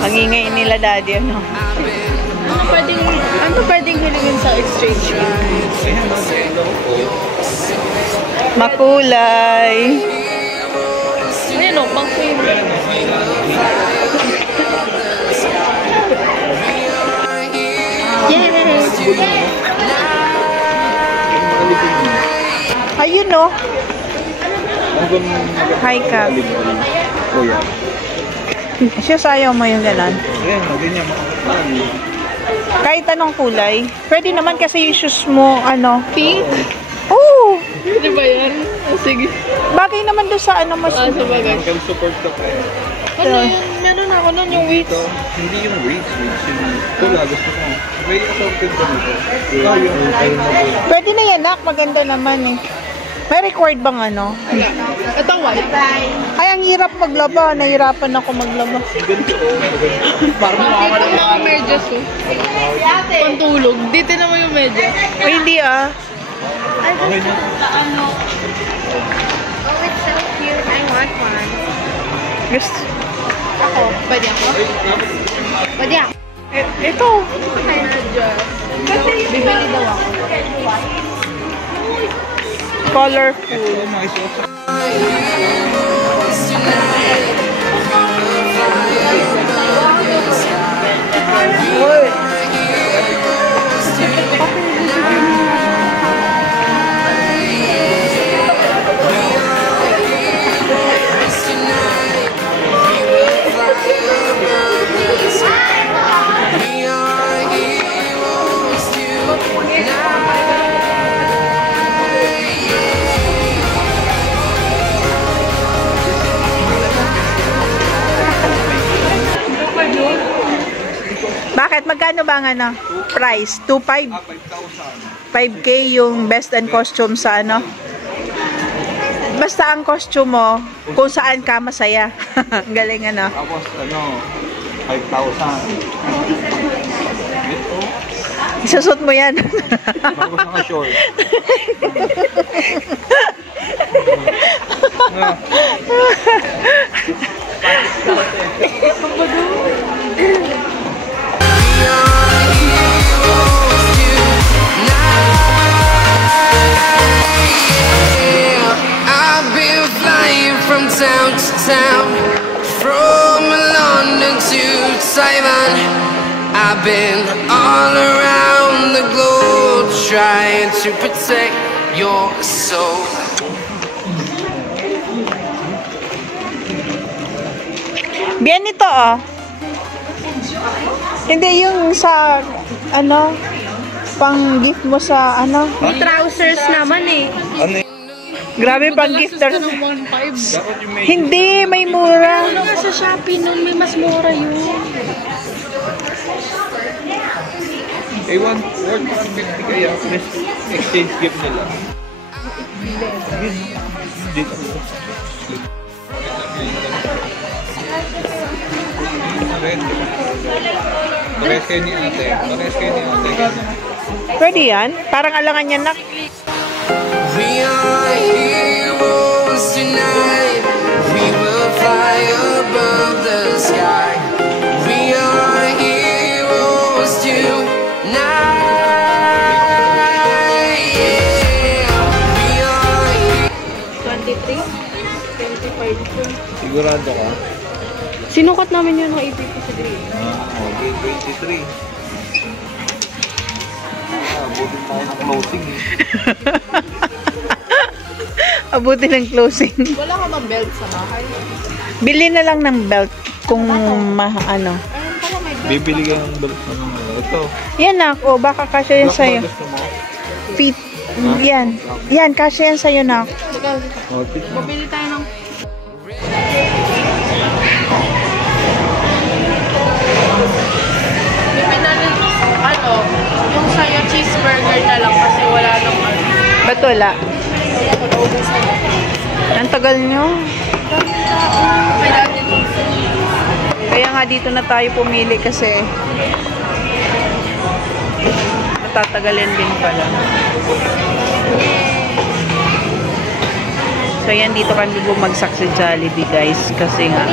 Ang ingay nila daddy, ano? Ano pwedeng hilingin sa exchange rate? Makulay. Ayan o, pang favorite. Ayun no. Hi ka. Oh yeah. Siya sayaw mo yung ganon. Ayan, ganyan. Kahit anong kulay. Pwede naman kasi yung shoes mo, ano. Pink? Oo! Di ba yan? Oh, sige. Bagay naman doon sa ano mas... Sa bagay. Ang support ka pa eh. Ano yun? Meron ako nun yung weights. Hindi yung weights. Yung pula, gusto ko. May assorted ka nito. Ikaw yung ayun mo. Pwede na yan, nak. Maganda naman eh. May record bang ano? Ito white. Ay, ang hirap maglaba. Nahirapan ako maglaba. Parang mga medyas oh. Pantulog. Dito naman yung medyas. Ay, hindi ah. Okay na. Oh, it's so cute. I want one. Gusto. Ako. Pwede ako? Pwede ako. Ito. Bibili daw ako. Colorful. Bakit? Magkano ba ang ano? Price? 2.5? 5K yung best and costume sa ano? Basta ang costume mo, kung saan ka masaya. Galing ano? Tapos ano, 5,000. Isusot mo yan. Tapos naka-short. From town to town, from London to Taiwan, I've been all around the globe trying to protect your soul. Bien ito oh. Hindi yung sa ano pang gift mo sa ano. May trousers naman eh. Ano Grabe pang gifter. Dapat yung may... Hindi, may mura. Ano ka sa Shopee nun? May mas mura yun. worth 150 kaya exchange gift nila. Dito. Pares kayo ni ate. Pwede yan? Parang alangan yan na. We are heroes tonight. We will fly above the sky. We are heroes tonight. Yeah. We are 23? 25. Sigurado ka? Sinukat namin yun ng APP sa grade. Okay, 23. Abutin tayo ng closing eh. Abutin ng closing. Wala ka bang belt sa bahay? Bili na lang ng belt kung ano. Bibili ka ng belt sa mga ito. Yan ako, baka kasya yan sa'yo. Gusto mo? Fit. Yan. Yan, kasya yan sa'yo na. Okay. Mabili tayo ng... Ano, yung sa'yo cheeseburger na lang kasi wala nang ano. Ba't wala? Ang tagal nyo. Kailangan din Kaya nga dito na tayo pumili kasi matatagalin din pala. So yan, dito kami bumagsak sa Jollibee guys kasi nga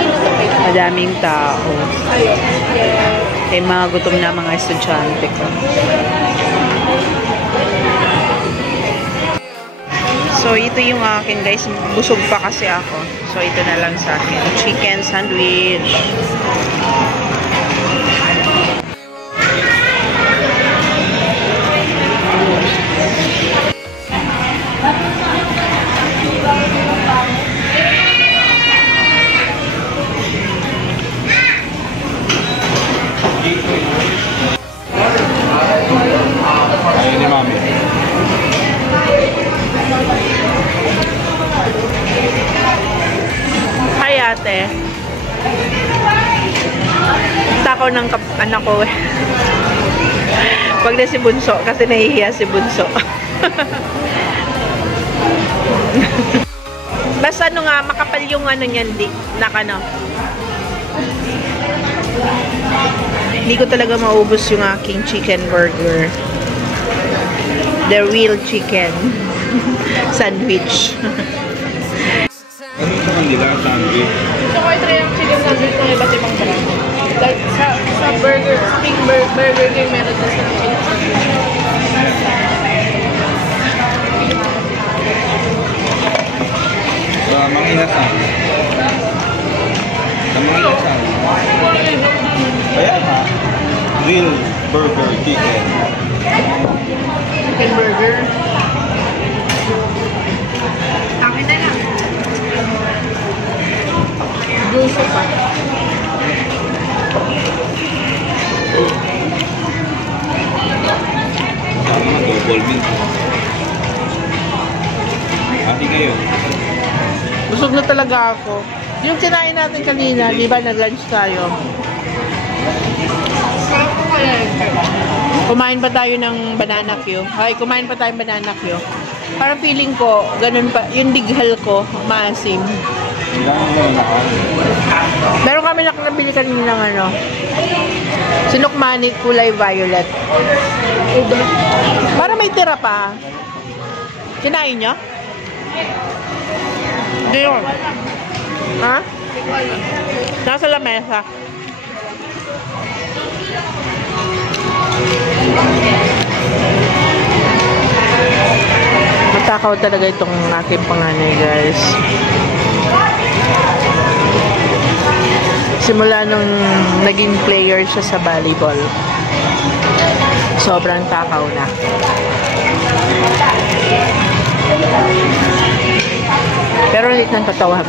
madaming tao. May mga gutom na mga estudyante ko. So ito yung akin guys, busog pa kasi ako. So ito na lang sa akin, chicken sandwich. Ayun ni Mami. Hi ate. Takaw ng anak ko eh. Wag na si Bunso kasi nahihiya si Bunso. Basta ano nga, makapal yung ano niyan, nakano. Hindi ko talaga maubos yung aking chicken burger. The real chicken sandwich. Ano sa kanila? Sandwich? Gusto ko i-try ang chicken sandwich ng iba't ibang brand. Like, sa burger, King Burger King meron na sa chicken sandwich. Sa mga inasal. Sa mga inasal. Ayan ha. Real burger chicken. Chicken burger. Akin na lang. Gusto pa. Sama nga, double mint. Happy kayo. Busog na talaga ako. Yung kinain natin kanina, di ba nag-lunch tayo? Sarap ko kaya yun. Kumain pa tayo ng banana Q. Ay, kumain pa tayo ng banana Q. Parang feeling ko, ganun pa, yung dighal ko, maasim. Meron kami nakabili kanina ng ano, sinukmani kulay violet. Para may tira pa. Kinain nyo? Hindi yun. Ha? Nasa lamesa. Matakaw talaga itong aking panganay guys. Simula nung naging player siya sa volleyball, sobrang takaw na. Pero ulit ng tatawag.